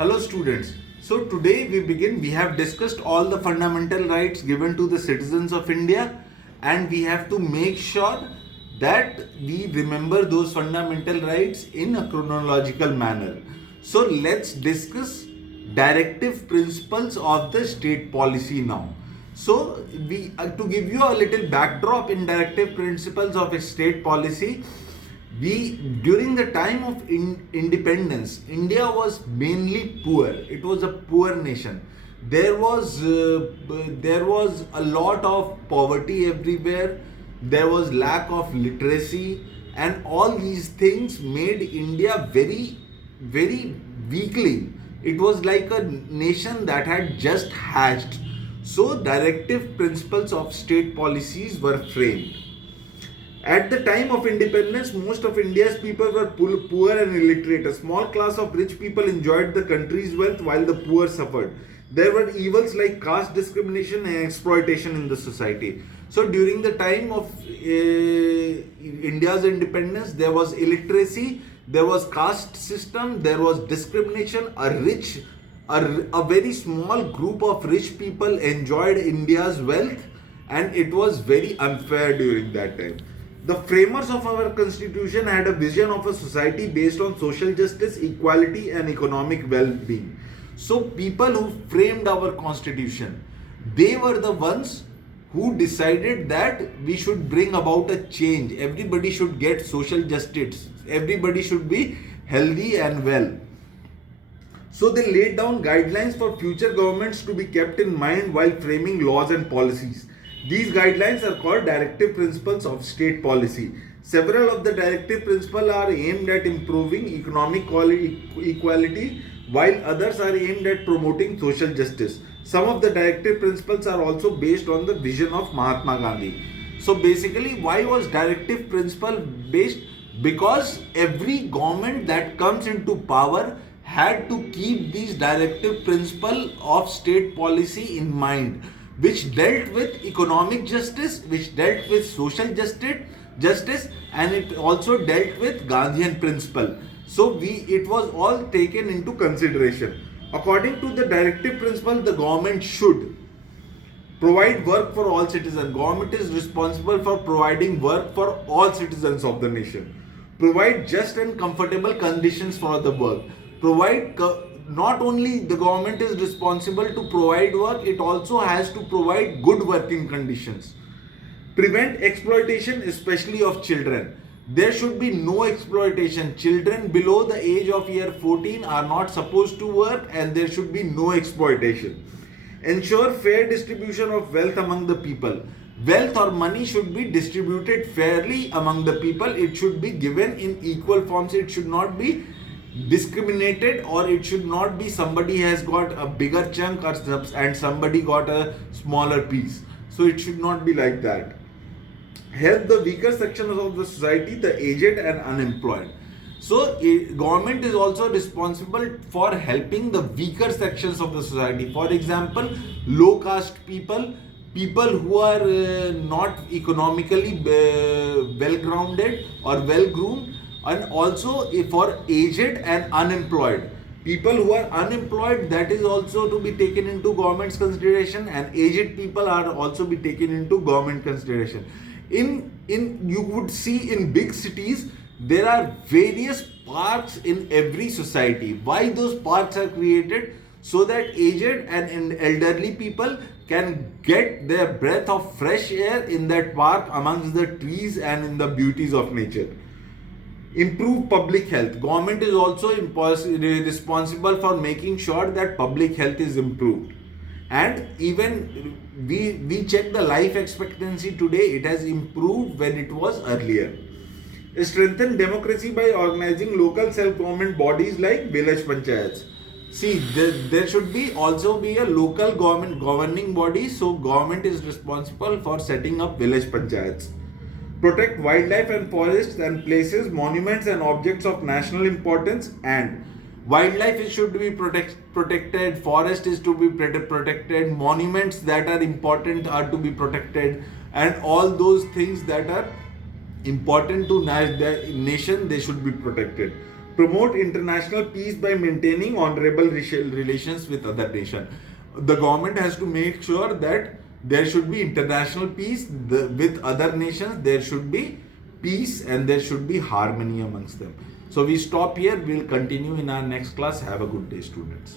Hello students. So today we have discussed all the fundamental rights given to the citizens of India, and we have to make sure that we remember those fundamental rights in a chronological manner. So let's discuss directive principles of the state policy now. So we to give you a little backdrop in directive principles of a state policy, we during the time of independence, India was mainly poor. It was a poor nation. There was a lot of poverty everywhere. There was lack of literacy, and all these things made India very weakling. It was like a nation that had just hatched. So directive principles of state policies were framed. At the time of independence, most of India's people were poor and illiterate. A small class of rich people enjoyed the country's wealth while the poor suffered. There were evils like caste discrimination and exploitation in the society. So during the time of India's independence, there was illiteracy, there was caste system, there was discrimination. A very small group of rich people enjoyed India's wealth, and it was very unfair during that time. The framers of our constitution had a vision of a society based on social justice, equality, and economic well-being. So people who framed our constitution, they were the ones who decided that we should bring about a change. Everybody should get social justice. Everybody should be healthy and well. So they laid down guidelines for future governments to be kept in mind while framing laws and policies. These guidelines are called directive principles of state policy. Several of the directive principles are aimed at improving economic equality, while others are aimed at promoting social justice. Some of the directive principles are also based on the vision of Mahatma Gandhi. So basically, why was directive principle based? Because every government that comes into power had to keep these directive principles of state policy in mind, which dealt with economic justice, which dealt with social justice, and it also dealt with Gandhian principle. So it was all taken into consideration. According to the directive principle, the government should provide work for all citizens. Government is responsible for providing work for all citizens of the nation. Provide just and comfortable conditions for the work. Not only the government is responsible to provide work, it also has to provide good working conditions. Prevent exploitation, especially of children. There should be no exploitation. Children below the age of year 14 are not supposed to work, and there should be no exploitation. Ensure fair distribution of wealth among the people. Wealth or money should be distributed fairly among the people. It should be given in equal forms. It should not be discriminated, or it should not be somebody has got a bigger chunk and somebody got a smaller piece. So it should not be like that. Help the weaker sections of the society, the aged and unemployed. So government is also responsible for helping the weaker sections of the society. For example, low caste people who are not economically well grounded or well groomed, and also for aged and unemployed. People who are unemployed, that is also to be taken into government's consideration, and aged people are also be taken into government consideration. In you would see in big cities there are various parks in every society. Why those parks are created? So that aged and elderly people can get their breath of fresh air in that park amongst the trees and in the beauties of nature. Improve public health. Government is also responsible for making sure that public health is improved. And even we check the life expectancy today, it has improved when it was earlier. Strengthen democracy by organizing local self-government bodies like village panchayats. See, there should be also be a local government governing body, so government is responsible for setting up village panchayats. Protect wildlife and forests and places, monuments and objects of national importance. And wildlife should be protected, forest is to be protected, monuments that are important are to be protected, and all those things that are important to the nation, they should be protected. promote international peace by maintaining honorable relations with other nations. The government has to make sure that there should be international peace with other nations. There should be peace and there should be harmony amongst them. So we stop here. We'll continue in our next class. Have a good day, students.